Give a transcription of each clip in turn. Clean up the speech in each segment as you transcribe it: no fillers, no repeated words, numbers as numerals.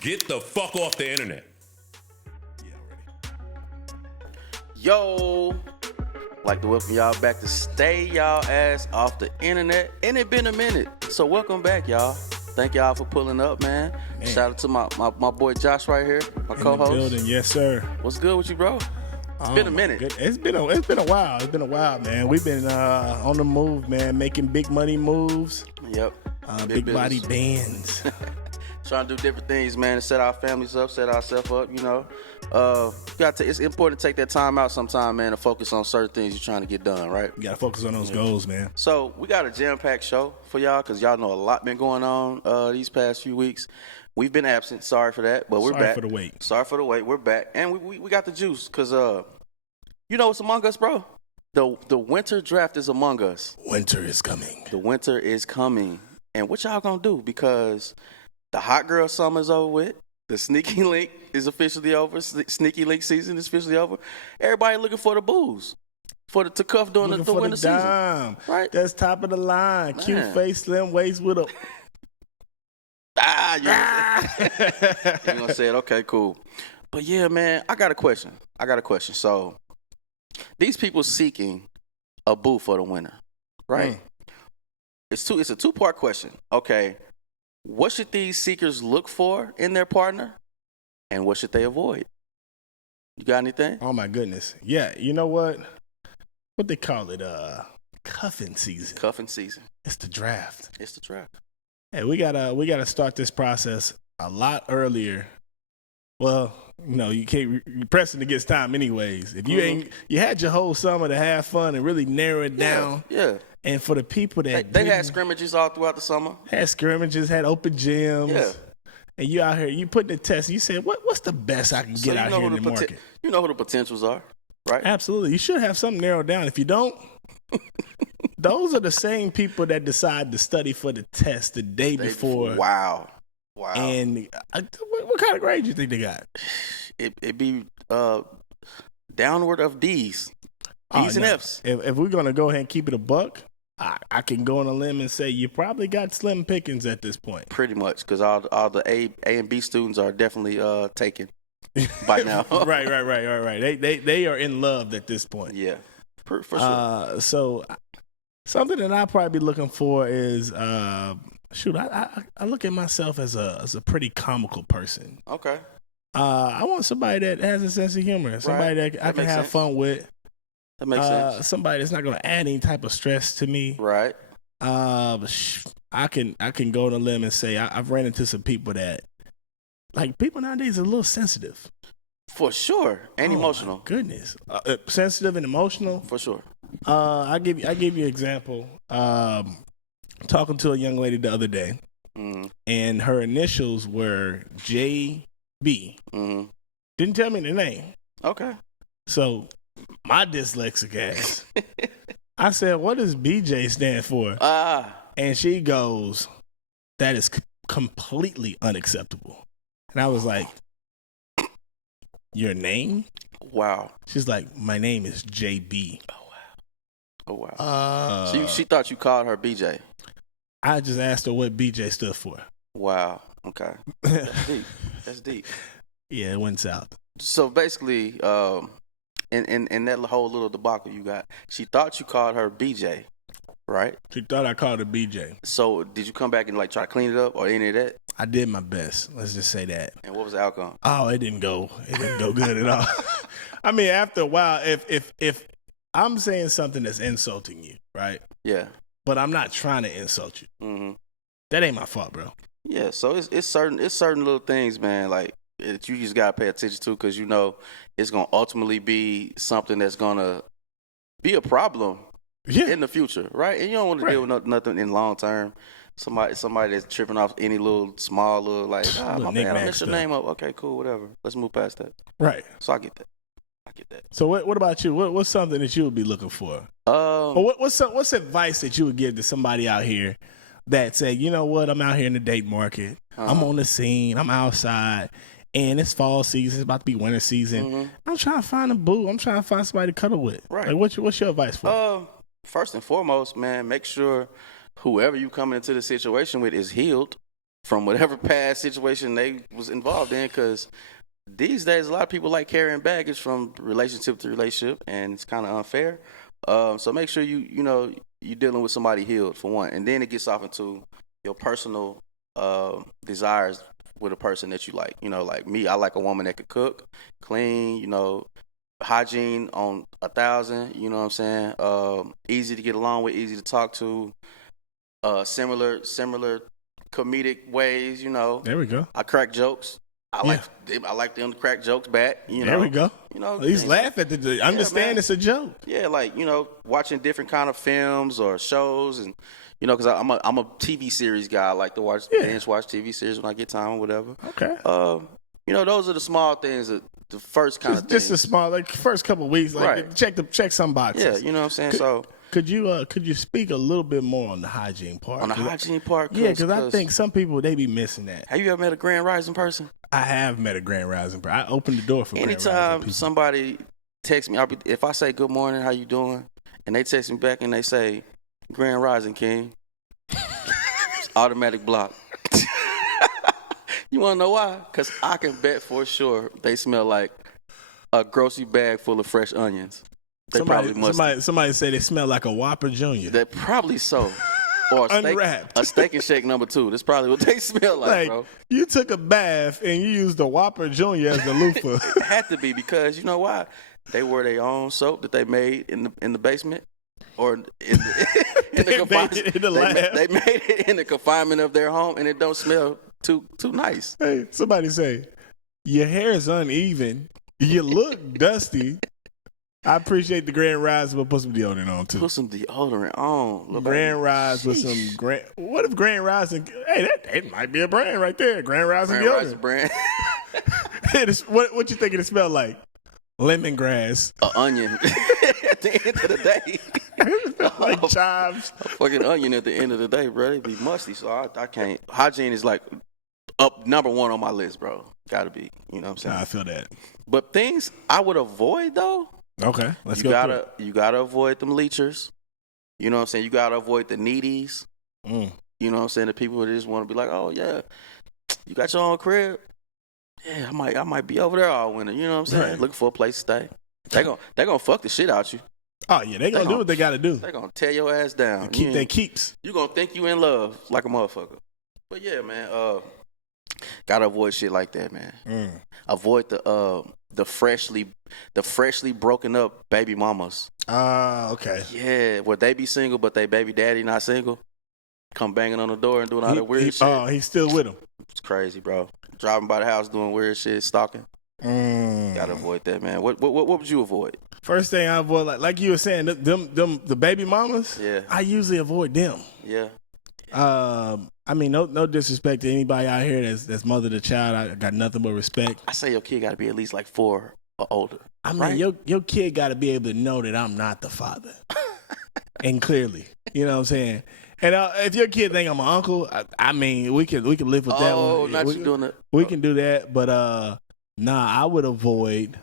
Get the fuck off the internet. Yo, like to welcome y'all back to Stay Y'all Ass Off the Internet. And it been a minute, so welcome back, y'all. Thank y'all for pulling up, man. Shout out to my boy Josh right here, my co-host. In the building, yes sir. What's good with you, bro? It's been a minute. It's been a while. It's been a while, man. We've been on the move, man, making big money moves. Yep. Big body bands. Trying to do different things, man, to set our families up, set ourselves up, you know. It's important to take that time out sometime, man, to focus on certain things you're trying to get done, right? You got to focus on those goals, man. So we got a jam-packed show for y'all because y'all know a lot been going on these past few weeks. We've been absent. Sorry for that, but we're back. Sorry for the wait. We're back. And we got the juice because, you know what's among us, bro? The winter draft is among us. Winter is coming. The winter is coming. And what y'all going to do? Because the hot girl summer is over with. The sneaky link is officially over. Sneaky link season is officially over. Everybody looking for the booze. To cuff during the winter season. Right? That's top of the line. Man. Cute face, slim waist with a... You're going to say it. Okay, cool. But yeah, man, I got a question. So, these people seeking a boo for the winter, right? It's a two-part question. Okay, what should these seekers look for in their partner, and what should they avoid? You got anything? Oh my goodness, yeah. You know what? What they call it? Cuffing season. Cuffing season. It's the draft. Hey, we gotta start this process a lot earlier. Well, you know, you're pressing against time anyways. If you you had your whole summer to have fun and really narrow it down. Yeah. And for the people that they had scrimmages all throughout the summer. Had open gyms. Yeah. And you out here, you put the test, you said, what's the best I can get out here in the market? You know who the potentials are, right? Absolutely. You should have something narrowed down. If you don't, those are the same people that decide to study for the test the day before. Wow. And what kind of grade do you think they got? It'd be downward of D's. D's and F's. If we're going to go ahead and keep it a buck, I can go on a limb and say you probably got slim pickings at this point. Pretty much, because all the A and B students are definitely taken by now. Right. They are in love at this point. Yeah, for sure. So something that I'll probably be looking for is I look at myself as a pretty comical person. Okay. I want somebody that has a sense of humor, somebody that I can have fun with. That makes sense. Somebody that's not going to add any type of stress to me. Right. I can go on a limb and say I've ran into some people that, like, people nowadays are a little sensitive. For sure. And emotional. My goodness. Sensitive and emotional. For sure. I give you an example. Talking to a young lady the other day, and her initials were JB. Didn't tell me the name. Okay. So my dyslexic ass, I said, "What does BJ stand for?" And she goes, "That is completely unacceptable." And I was like, "Your name?" Wow. She's like, "My name is JB." Oh wow. So she thought you called her BJ. I just asked her what BJ stood for. Wow. Okay. That's deep. Yeah, it went south. So basically, in that whole little debacle you got, she thought you called her BJ, right? She thought I called her BJ. So did you come back and try to clean it up or any of that? I did my best. Let's just say that. And what was the outcome? Oh, it didn't go good at all. I mean, after a while, if I'm saying something that's insulting you, right? Yeah. But I'm not trying to insult you. Mm-hmm. That ain't my fault, bro. Yeah. So it's certain little things, man, like that you just gotta pay attention to because you know it's gonna ultimately be something that's gonna be a problem in the future, right? And you don't want to deal with nothing in long term. Somebody that's tripping off any little small little my bad, I messed your name up. Okay, cool, whatever. Let's move past that. Right. So I get that. So what about you? What's something that you would be looking for? Or what's advice that you would give to somebody out here that say, you know what, I'm out here in the date market. I'm on the scene. I'm outside. And it's fall season. It's about to be winter season. I'm trying to find a boo. I'm trying to find somebody to cuddle with. Right. Like, what's your advice for? First and foremost, man, make sure whoever you coming into the situation with is healed from whatever past situation they was involved in, because these days a lot of people like carrying baggage from relationship to relationship, and it's kind of unfair. So make sure you're dealing with somebody healed, for one, and then it gets off into your personal desires with a person that you like. Like me, I like a woman that could cook, clean, hygiene on 1,000. You know what I'm saying? Easy to get along with, easy to talk to. Similar comedic ways. There we go. I crack jokes. I like them to crack jokes back. There we go. At least laugh at the. Understand it's a joke. Yeah, like watching different kind of films or shows, and because I'm a TV series guy. I like to watch TV series when I get time or whatever. Okay. Those are the small things that the first kind of things. Just the small, like first couple of weeks, like right. check some boxes. Yeah, you know what I'm saying. Could you speak a little bit more on the hygiene part? On the hygiene part, because I think some people they be missing that. Have you ever met a Grand Rising person? I have met a Grand Rising person. I opened the door for Grand Rising anytime people. Somebody texts me, if I say good morning, how you doing, and they text me back and they say Grand Rising King, it's automatic block. You want to know why? Because I can bet for sure they smell like a grocery bag full of fresh onions. They probably must. Somebody said they smell like a Whopper Jr. They probably so. Or a steak and shake number 2. That's probably what they smell like, bro. You took a bath and you used the Whopper Jr. as the loofah. It had to be, because you know why? They wear their own soap that they made in the basement, or in the confinement. They made it in the confinement of their home, and it don't smell too nice. Hey, somebody say your hair is uneven. You look dusty. I appreciate the Grand Rise, but put some deodorant on too. Put some deodorant on. Grand Rise with some Grand. What if Grand Rise and that might be a brand right there. Grand Rise and deodorant. Brand. What you think it smell like? Lemongrass. An onion. At the end of the day. Like chives. A fucking onion at the end of the day, bro. It'd be musty, so I can't. Hygiene is like up number 1 on my list, bro. Gotta be. You know what I'm saying? I feel that. But things I would avoid though. Okay, let's go. You gotta avoid them leechers. You know what I'm saying? You gotta avoid the needies. You know what I'm saying? The people that just want to be like, oh yeah, you got your own crib. Yeah, I might be over there all winter. You know what I'm saying? Right. Looking for a place to stay. They gonna fuck the shit out you. Oh yeah, they gonna do what they gotta do. They gonna tear your ass down. And keep their keeps. You gonna think you in love like a motherfucker. But yeah, man. Gotta avoid shit like that, man. Avoid the freshly broken up baby mamas. Okay. Yeah, where they be single but they baby daddy not single. Come banging on the door and doing all that weird shit. Oh, he's still with him. It's crazy, bro. Driving by the house doing weird shit, stalking. Gotta avoid that, man. What would you avoid? First thing I avoid, like you were saying, the baby mamas. Yeah. I usually avoid them. Yeah. I mean, no disrespect to anybody out here that's mother to child. I got nothing but respect. I say your kid got to be at least like 4 or older. I mean, right? your kid got to be able to know that I'm not the father, and clearly, you know what I'm saying. And if your kid think I'm an uncle, I mean, we can live with that one. Oh, not you doing it. We can do that, but I would avoid.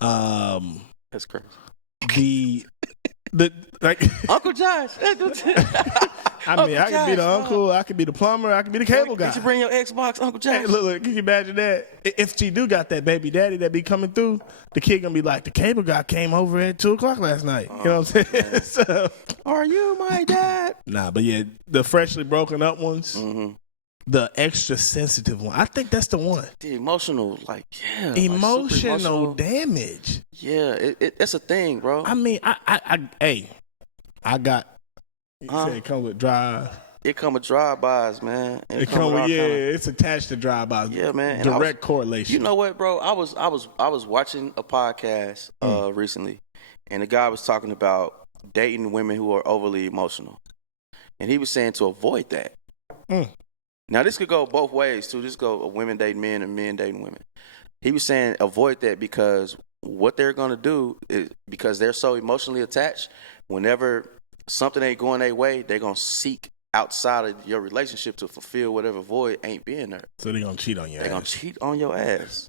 That's crazy. The like Uncle Josh. I mean, I could be the uncle, I could be the plumber, I could be the cable guy. Did you bring your Xbox, Uncle Josh? Hey, look, can you imagine that? If she do got that baby daddy that be coming through, the kid gonna be like, the cable guy came over at 2:00 last night. You know what I'm saying? So, are you my dad? Nah, but yeah, the freshly broken up ones, the extra sensitive one. I think that's the one. The emotional, emotional damage. Yeah, it's a thing, bro. I mean, I got. You said it come with drive. It come with drive-bys, man. It come with it's attached to drive-bys. Yeah, man. Direct correlation. You know what, bro? I was watching a podcast recently, and the guy was talking about dating women who are overly emotional, and he was saying to avoid that. Now this could go both ways too. This could go women dating men and men dating women. He was saying avoid that because what they're gonna do is, because they're so emotionally attached, whenever something ain't going their way, they're going to seek outside of your relationship to fulfill whatever void ain't being there. So they're going to cheat on your ass. They're going to cheat on your ass.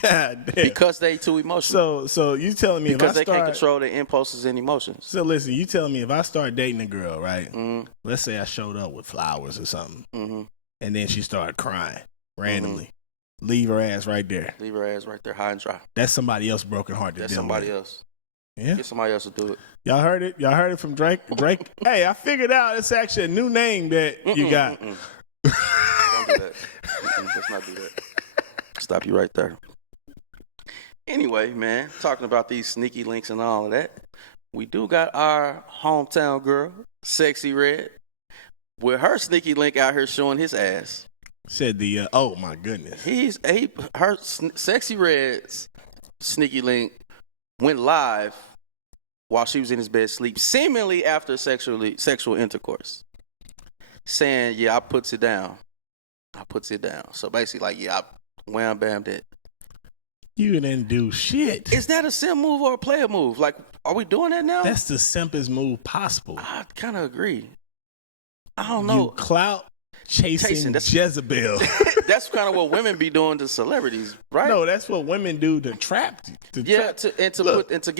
God damn. Because they too emotional. So you telling me because they can't control their impulses and emotions. So listen, you telling me if I start dating a girl, right? Let's say I showed up with flowers or something. and then she started crying randomly. Leave her ass right there. Leave her ass right there, high and dry. That's somebody else's broken heart. That's somebody else. Yeah. Get somebody else to do it. Y'all heard it? Y'all heard it from Drake? Drake. Hey, I figured out it's actually a new name that you got. Don't do that. Let's not do that. Stop you right there. Anyway, man, talking about these sneaky links and all of that, we do got our hometown girl, Sexxy Red, with her sneaky link out here showing his ass. Said the oh my goodness. Her Sexxy Red's sneaky link went live while she was in his bed sleep, seemingly after sexual intercourse, saying, "Yeah, I puts it down. I puts it down." So basically, like, yeah, I wham bam that. You didn't do shit. Is that a simp move or a player move? Like, are we doing that now? That's the simpest move possible. I kind of agree. I don't know. You clout chasing Jezebel. That's kind of what women be doing to celebrities, right? No, that's what women do to trap. To get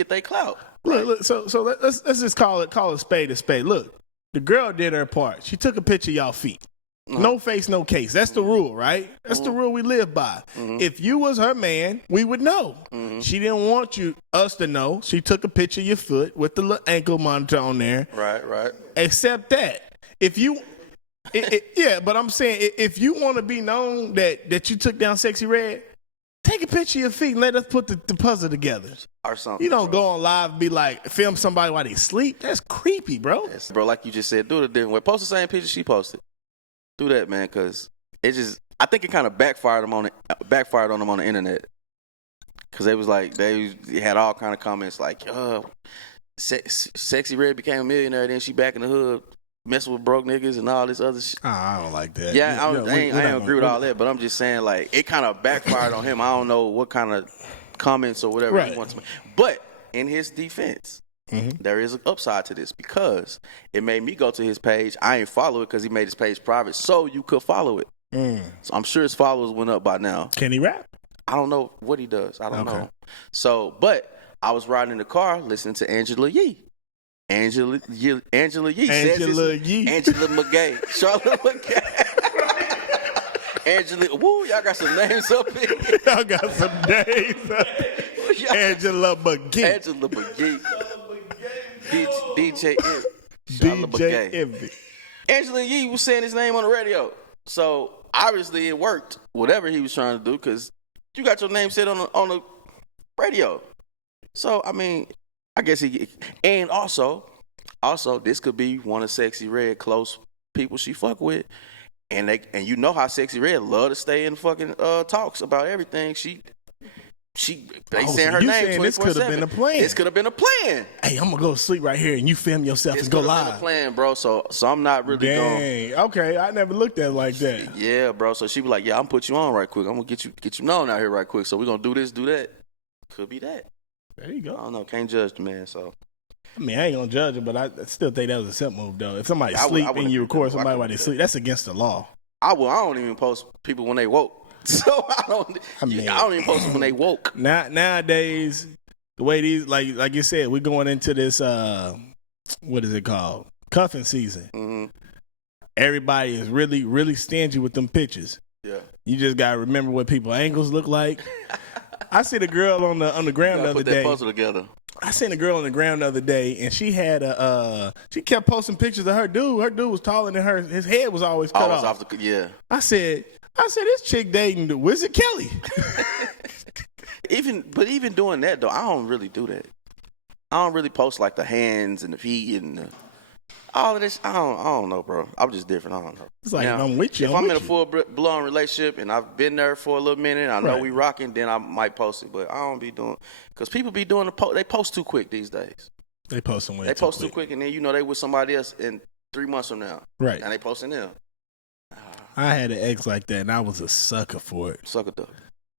their clout. Look. So let's just call a spade a spade. Look, the girl did her part. She took a picture of y'all feet. No face, no case. That's the rule, right? That's the rule we live by. If you was her man, we would know. She didn't want us to know. She took a picture of your foot with the little ankle monitor on there. Right. Except that, if you, but I'm saying if you want to be known that you took down Sexxy Red, take a picture of your feet and let us put the puzzle together. Or something. You don't go on live and be like, film somebody while they sleep. That's creepy, bro. Yes, bro, like you just said, do it a different way. Post the same picture she posted. Do that, man, because I think it kind of backfired on them on the internet. Because they had all kind of comments like, Sexxy Red became a millionaire, then she back in the hood messing with broke niggas and all this other shit. I don't like that. Yeah, I don't agree with all that, but I'm just saying, like, it kind of backfired on him. I don't know what kind of comments or whatever he wants to make. But in his defense, there is an upside to this because it made me go to his page. I ain't follow it because he made his page private, so you could follow it. So I'm sure his followers went up by now. Can he rap? I don't know what he does. I don't know. So, but I was riding in the car listening to Angela Yee. Angela Yee. Angela McGay. Charlotte McGay. Angela. Woo, y'all got some names up here. Y'all got some names up here. Angela McGee. Angela McGee. DJ Envy. Angela Yee was saying his name on the radio. So obviously it worked, whatever he was trying to do, because you got your name said on the radio. So I mean, I guess and also this could be one of Sexxy Red close people she fuck with. And you know how Sexxy Red love to stay in fucking talks about everything. They saying her name 24/7. This could have been a plan. This could have been a plan. Hey, I'm gonna go sleep right here, and you film yourself and go live. Been a plan, bro. So I'm not really going. Okay, I never looked at it like that. Yeah, bro. So she be like, "Yeah, I'm gonna put you on right quick. I'm gonna get you known out here right quick. So we're gonna do this, do that. Could be that. There you go. I don't know. Can't judge the man. So I mean, I ain't gonna judge it, but I still think that was a simp move, though. If somebody sleep and you record somebody while they sleep, that's against the law. I don't even post people when they woke. So I don't even post them when they woke. Nowadays, the way these, like you said, we're going into this, what is it called? Cuffing season. Everybody is really, really stingy with them pictures. Yeah. You just gotta remember what people's angles look like. I see the girl on the ground the other day. Put that puzzle together. I seen a girl on the ground the other day, and she had she kept posting pictures of her dude. Her dude was taller than her. His head was always cut off. Yeah. I said, this chick dating the Wizard Kelly. Even doing that though, I don't really do that. I don't really post like the hands and the feet and all of this. I don't know, bro. I'm just different. I don't know. It's like, I'm with you. If I'm in a full blown relationship and I've been there for a little minute, I know we rocking, then I might post it. But I don't be doing, because people be doing they post too quick these days. They post some way. They post too quick, and then they with somebody else in 3 months from now. Right. And they posting them. I had an ex like that, and I was a sucker for it. Sucker duck.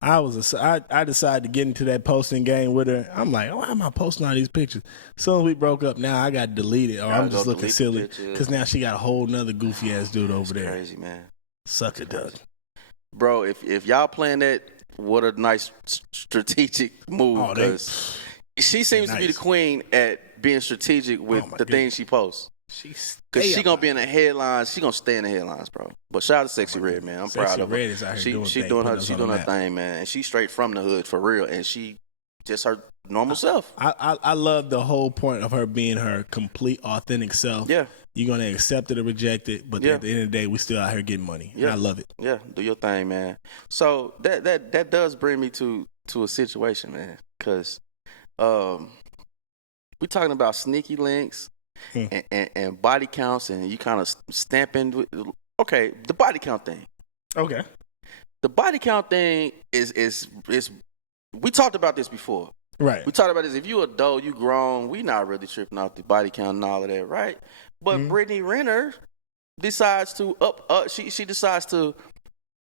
I decided to get into that posting game with her. I'm like, why am I posting all these pictures? As soon as we broke up, now I got to delete it, or I'm just looking silly because now she got a whole nother goofy ass dude over there. Crazy, man. Sucker duck. Bro, if y'all playing that, what a nice strategic move. Because she seems to be the queen at being strategic with the things she posts. Because she going to be in the headlines. She going to stay in the headlines, bro. But shout out to Sexy Red, man. I'm proud of her. Red is out here She doing her thing, man. And she's straight from the hood for real. And she just her normal self. I love the whole point of her being her complete, authentic self. Yeah. You're going to accept it or reject it, but at the end of the day, we still out here getting money. Yeah. And I love it. Yeah, do your thing, man. So that does bring me to a situation, man, because we talking about sneaky links and body counts, and you kind of stamping. Okay, the body count thing. Okay. The body count thing is we talked about this before. Right. We talked about this. If you adult, you grown, we not really tripping off the body count and all of that, right? But Brittany Renner decides to she decides to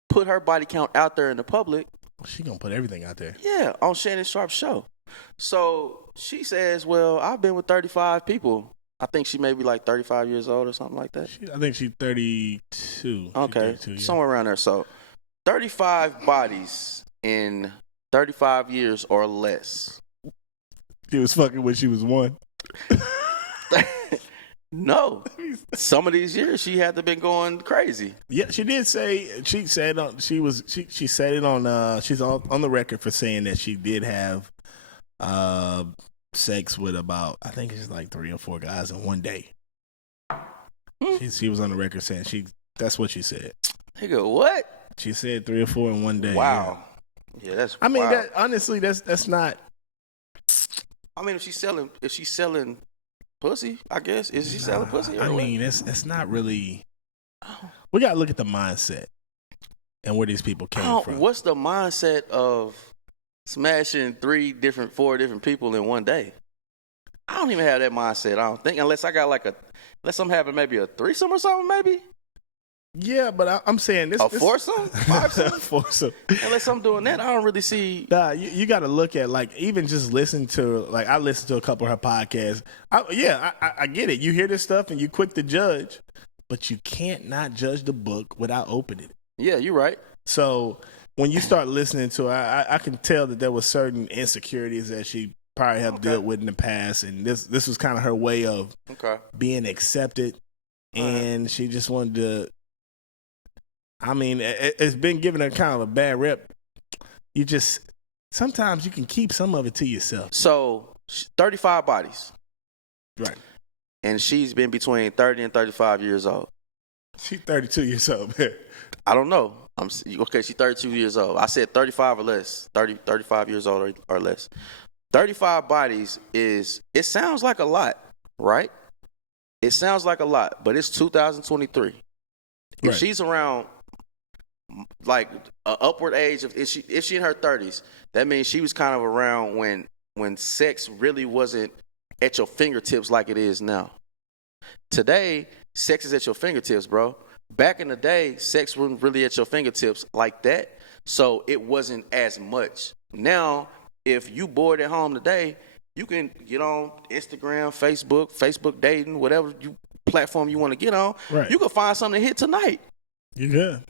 put her body count out there in the public. She gonna put everything out there. Yeah, on Shannon Sharp's show. So she says, well, I've been with 35 people. I think she may be like 35 years old or something like that. I think she's 32. Okay, 32, yeah. Somewhere around there. So 35 bodies in 35 years or less. She was fucking when she was 1. No, some of these years she had to been going crazy. Yeah, she did say she said she said it on she's on the record for saying that she did have sex with about, I think it's like 3 or 4 guys in one day. She was on the record saying that's what she said. Nigga, what? She said 3 or 4 in one day. Wow. Yeah, that's. I mean, wow. that honestly, that's not. I mean, if she's selling pussy, I guess. Is she selling pussy? I mean, that's not really. We gotta look at the mindset and where these people came from. What's the mindset of smashing 4 different people in one day? I don't even have that mindset. I don't think, unless unless I'm having maybe a threesome or something, maybe. Yeah, but I'm saying this. A foursome? 5-some? Foursome. Unless I'm doing that, I don't really see. You got to look at, like, even just listen to, like, I listened to a couple of her podcasts. I get it. You hear this stuff and you quick to judge, but you can't not judge the book without opening it. Yeah, you're right. So when you start listening to her, I can tell that there were certain insecurities that she probably have dealt with in the past, and this was kind of her way of being accepted, and she just wanted to. I mean, it's been given a kind of a bad rep. Sometimes you can keep some of it to yourself. So, 35 bodies. Right. And she's been between 30 and 35 years old. She's 32 years old, man. I don't know. She's 32 years old. I said 35 or less. 35 years old or less. 35 bodies it sounds like a lot, right? It sounds like a lot, but it's 2023. If right. She's around like an upward age of, if she in her 30s, that means she was kind of around when sex really wasn't at your fingertips like it is now. Today, sex is at your fingertips, bro. Back in the day, sex wasn't really at your fingertips like that, so it wasn't as much. Now, if you bored at home today, you can get on Instagram, Facebook dating, whatever platform you want to get on. Right. You can find something to hit tonight. You good.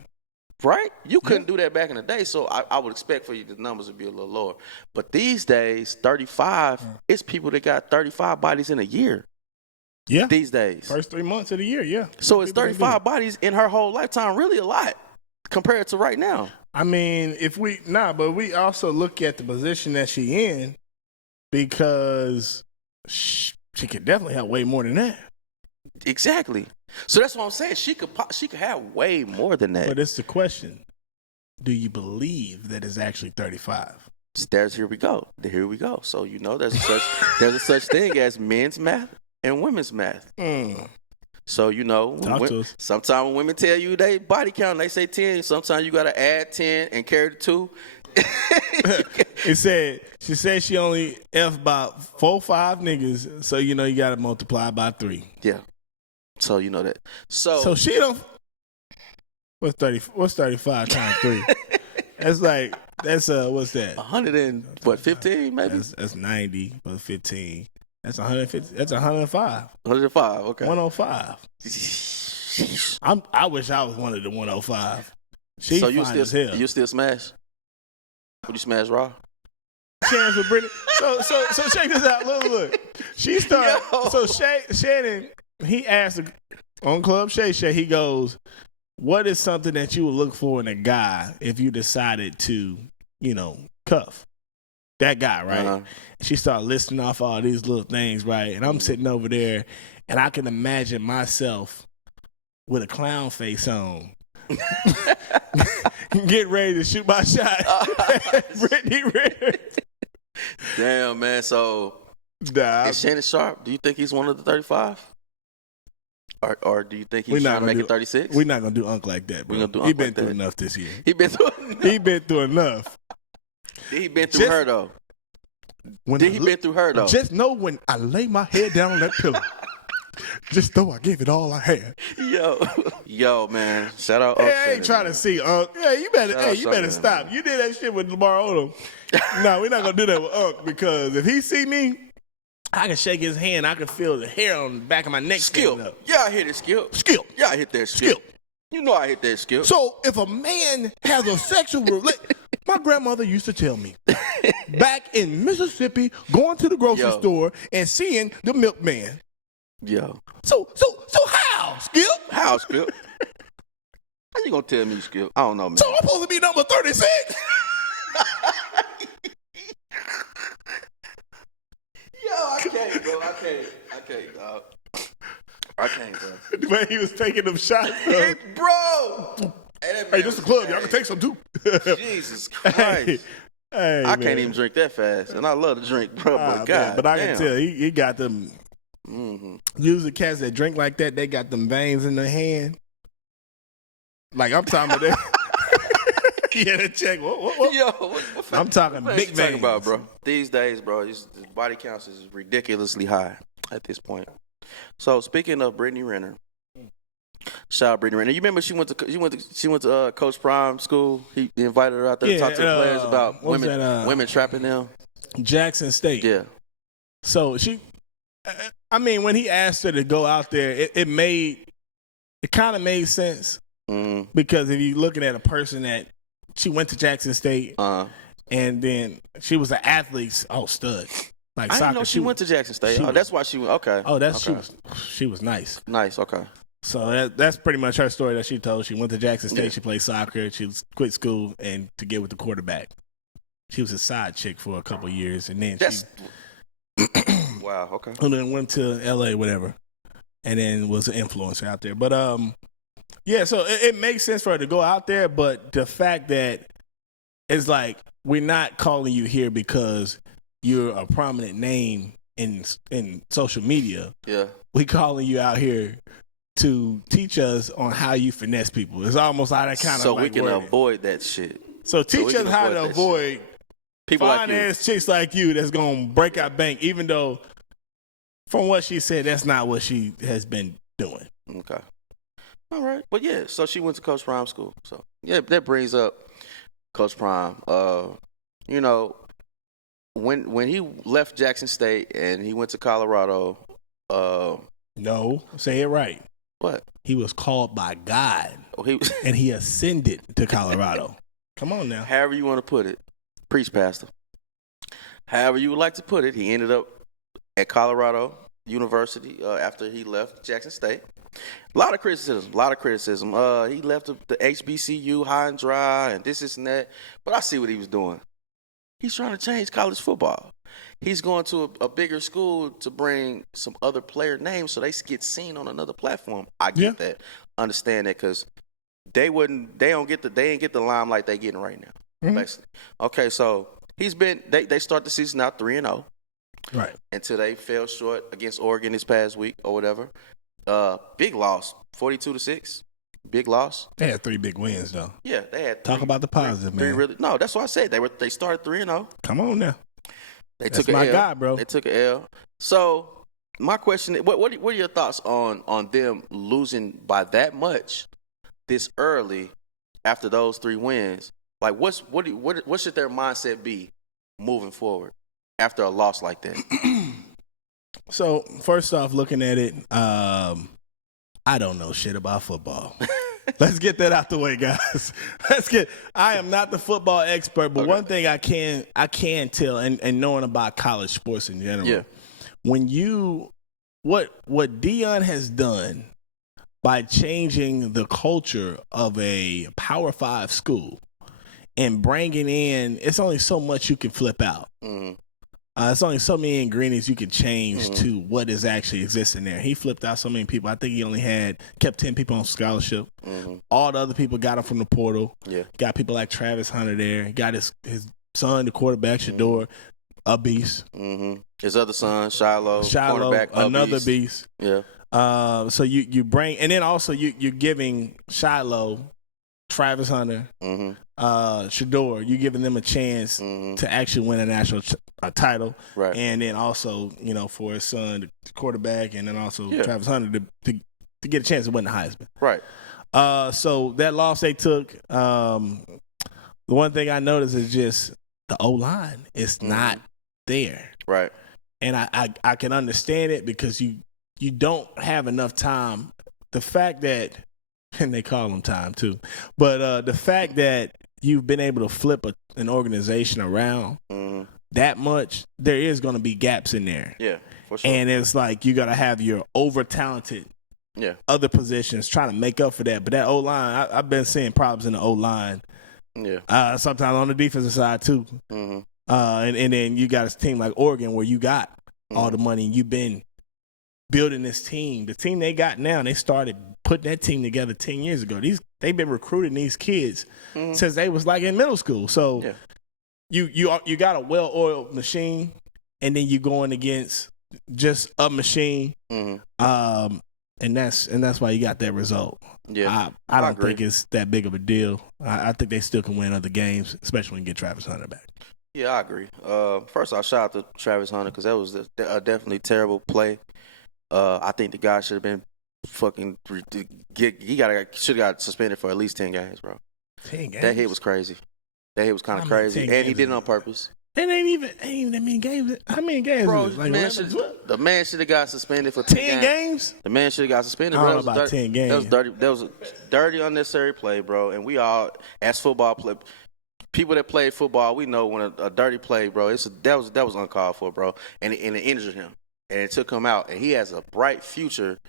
Right? You couldn't do that back in the day, so I would expect for you the numbers would be a little lower. But these days, 35, it's people that got 35 bodies in a year. Yeah. These days. First 3 months of the year, yeah. So it's 35 bodies in her whole lifetime, really a lot compared to right now. I mean, but we also look at the position that she in, because she could definitely have way more than that. Exactly. So that's what I'm saying. She could have way more than that. But it's the question: do you believe that it's actually 35? Here we go. So there's a such thing as men's math and women's math. So sometimes when women tell you they body count, they say 10. Sometimes you gotta add 10 and carry the 2. She said she only F about 4 or 5 niggas, so you gotta multiply by 3. Yeah. So you know that. So she don't. What's 35 times 3? That's what's that? 15 maybe. That's 90 plus 15. That's 150. That's 105. 105. Okay. 105. I wish I was one of the 105. She so fine as hell. You still smash? Would you smash raw? Chance with Brittany. So check this out. Look. She started. So Shannon he asked on Club Shay Shay, he goes, what is something that you would look for in a guy if you decided to, cuff that guy, right? Uh-huh. She started listing off all these little things, right? And I'm sitting over there, and I can imagine myself with a clown face on. Get ready to shoot my shot. Brittany Renner. Damn, man. So, is Shannon Sharp, do you think he's one of the 35? Or do you think he's trying to make it 36? We're not going to do Unc like that, bro. He been through enough this year. He been through enough. He been through her, though. Just know when I lay my head down on that pillow, just know I gave it all I had. Yo, man. Shout out Unc. I ain't trying to see Unc. Yeah, you better stop. You did that shit with Lamar Odom. No, we're not going to do that with Unc because if he see me, I can shake his hand. I can feel the hair on the back of my neck. Skip. Up. Yeah, I hit it, Skip. Yeah, I hit that, Skip. You know I hit that, Skip. So if a man has a sexual relationship, my grandmother used to tell me, back in Mississippi, going to the grocery store and seeing the milkman. Yo. So how, Skip? How, Skip? How you gonna tell me, Skip? I don't know, man. So I'm supposed to be number 36? I can't, bro. Dog. I can't, bro. The way he was taking them shots, bro. Hey, this is the club. Y'all can take some too. Jesus Christ. Hey, I can't even drink that fast, and I love to drink, bro. But God, but I can tell he got them. Mm-hmm. Usually, cats that drink like that, they got them veins in their hand. Like I'm talking about that. Yeah, check. What? Yo, what I'm talking big veins. Talking about, bro. These days, bro, this body counts is ridiculously high at this point. So speaking of Brittany Renner, shout out Brittany Renner. You remember she went to Coach Prime school. He invited her out there to talk to the players about women trapping them. Jackson State. Yeah. So when he asked her to go out there, it kind of made sense because if you're looking at a person that she went to Jackson State and then she was an athlete, stud. Like I soccer. didn't know she went to Jackson State. That's why she went. Okay. Oh, she was nice. Nice. Okay. So that's pretty much her story that she told. She went to Jackson State. Yeah. She played soccer. She quit school and to get with the quarterback. She was a side chick for a couple of years, and then wow. Okay. And then went to LA, whatever, and then was an influencer out there. But yeah. So it makes sense for her to go out there, but the fact that it's like we're not calling you here because you're a prominent name in social media. Yeah. We calling you out here to teach us on how you finesse people. It's almost like that kind of so we can avoid that shit. So teach us how to avoid people like you. Fine-ass chicks like you that's going to break our bank, even though from what she said, that's not what she has been doing. Okay. All right. But yeah, so she went to Coach Prime school. So yeah, that brings up Coach Prime. When he left Jackson State and he went to Colorado. No, say it right. What? He was called by God. And he ascended to Colorado. Come on now. However you want to put it. Preach, Pastor. However you would like to put it, he ended up at Colorado University after he left Jackson State. A lot of criticism. He left the HBCU high and dry and this and that. But I see what he was doing. He's trying to change college football. He's going to a bigger school to bring some other player names so they get seen on another platform. I get that. Understand that because they ain't get the limelight they getting right now. Mm-hmm. Basically. Okay, so they start the season out 3-0. Right. Until they fell short against Oregon this past week or whatever. Big loss, 42-6. Big loss. They had 3 big wins though. Yeah, they had. Talk about the positive, man. No, that's what I said. They started 3-0. Come on now. That's my guy, bro. They took an L. So my question is, what are your thoughts on them losing by that much this early after those 3 wins? Like, what should their mindset be moving forward after a loss like that? So first off, looking at it, I don't know shit about football. Let's get that out the way, guys. I am not the football expert, but one thing I can tell, and knowing about college sports in general, when you what Deion has done by changing the culture of a Power 5 school and bringing in, it's only so much you can flip out. Mm-hmm. It's only so many ingredients you can change to what is actually existing there. He flipped out so many people. I think he only kept 10 people on scholarship. Mm-hmm. All the other people got him from the portal. Yeah. Got people like Travis Hunter there. He got his son, the quarterback, Shador, a beast. Mm-hmm. His other son, Shiloh, cornerback, another beast. Yeah. So you bring, and then also you're giving Shiloh, Travis Hunter, Shador, you're giving them a chance to actually win a national title. Right. And then also, for his son, the quarterback, and then also Travis Hunter to get a chance to win the Heisman. Right. So that loss they took, the one thing I noticed is just the O-line is not there. Right. And I can understand it because you don't have enough time. The fact that, and they call them time too, but the fact that you've been able to flip an organization around that much, there is going to be gaps in there. Yeah, for sure. And it's like you got to have your over-talented other positions trying to make up for that. But that O-line, I've been seeing problems in the O-line. Yeah. Sometimes on the defensive side too. And then you got a team like Oregon where you got all the money and you've been building this team. The team they got now, they started putting that team together 10 years ago. They've been recruiting these kids since they was like in middle school. So you got a well-oiled machine, and then you going against just a machine, and that's why you got that result. Yeah, I don't think it's that big of a deal. I think they still can win other games, especially when you get Travis Hunter back. Yeah, I agree. First, I'll shout out to Travis Hunter because that was a definitely terrible play. I think the guy should have been fucking. He should have got suspended for at least 10 games, bro. 10 games. That hit was crazy. That hit was kind of crazy, and he did it on purpose. It ain't even that many games. How many games? Bro, is it? Like, the man should have got suspended for 10 games. The man should have got suspended. I don't know about 10 games. That was dirty. That was a dirty, unnecessary play, bro. And we all, as football play, people that play football, we know when a dirty play, bro. That was uncalled for, bro. And it injured him, and it took him out. And he has a bright future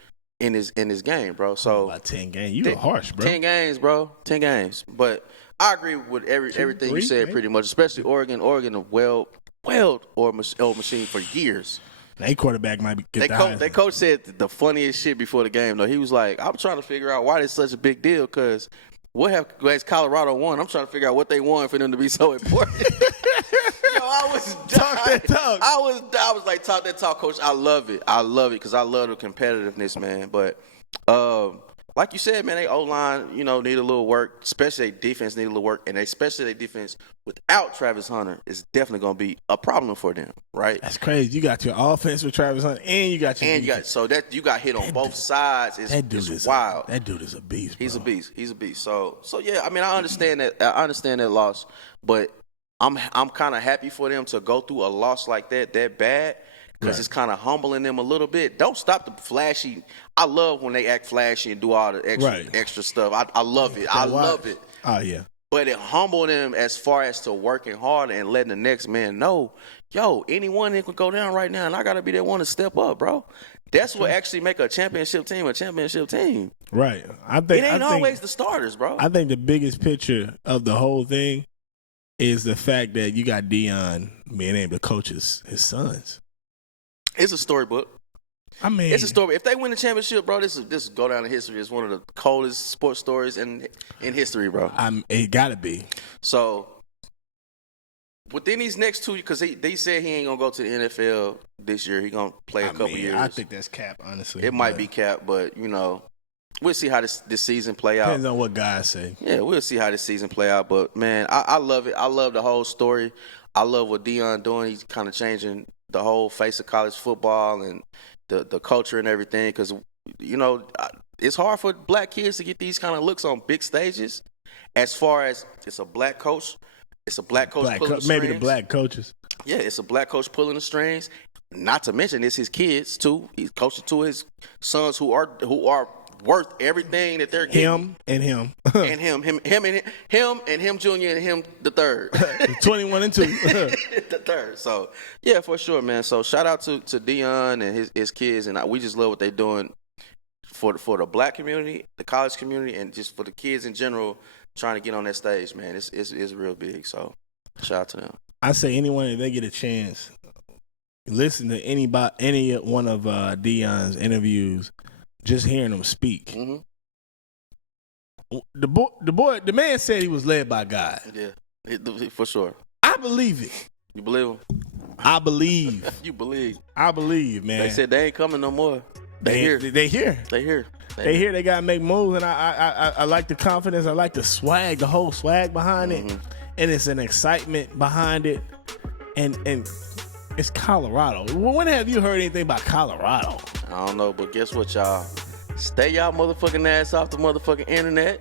in his game, bro. So about 10 games, you were harsh, bro. 10 games, bro. 10 games, but. I agree with everything you said pretty much, especially Oregon. Oregon, a well-oiled machine for years. That quarterback might be good. Their coach said the funniest shit before the game, though. He was like, I'm trying to figure out why this is such a big deal because has Colorado won? I'm trying to figure out what they won for them to be so important. Yo, I was talk that talk. I was like, talk that talk, coach. I love it because I love the competitiveness, man. But like you said, man, they O-line, need a little work. Especially their defense need a little work. And especially their defense without Travis Hunter is definitely going to be a problem for them, right? That's crazy. You got your offense with Travis Hunter and you got your defense. You got hit on both sides. It's wild. That dude is a beast, bro. He's a beast. So yeah, I mean, I understand that loss. But I'm kind of happy for them to go through a loss like that bad. Because it's kind of humbling them a little bit. Don't stop the flashy. I love when they act flashy and do all the extra stuff. I love it. I love it. Oh, yeah. But it humbled them as far as to working harder and letting the next man know, yo, anyone that could go down right now, and I got to be that one to step up, bro. That's what actually make a championship team a championship team. Right. It ain't always the starters, bro. I think the biggest picture of the whole thing is the fact that you got Deion being able to coach his sons. It's a storybook. I mean, it's a story. If they win the championship, bro, this go down in history. It's one of the coldest sports stories in history, bro. It gotta be. So within these next 2, because they said he ain't gonna go to the NFL this year. He gonna play a couple years. I think that's cap, honestly. It might be cap, but we'll see how this season play out. Depends on what guys say. Yeah, we'll see how this season play out. But man, I love it. I love the whole story. I love what Deion doing. He's kind of changing the whole face of college football and the culture and everything because, it's hard for black kids to get these kind of looks on big stages as far as it's a black coach. It's a black coach pulling the strings. Maybe the black coaches. Yeah, it's a black coach pulling the strings. Not to mention it's his kids, too. He's coaching 2 of his sons who are worth everything that they're getting. Him and him. And him Junior and him the third. 21 and 2. The third. So yeah, for sure, man. So shout out to Dion and his kids, and we just love what they're doing for the black community, the college community, and just for the kids in general trying to get on that stage, man. It's real big. So shout out to them. I say anyone, if they get a chance, listen to any one of Dion's interviews. Just hearing him speak. Mm-hmm. The man said he was led by God. Yeah, for sure. I believe it. You believe him? I believe. You believe. I believe, man. They said they ain't coming no more. They here. They here. They here. They here. They gotta make moves, and I like the confidence. I like the swag, the whole swag behind it, and it's an excitement behind it, and it's Colorado. When have you heard anything about Colorado? I don't know, but guess what, y'all? Stay y'all motherfucking ass off the motherfucking internet,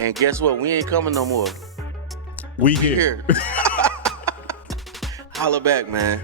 and guess what? We ain't coming no more. We here. Holla back, man.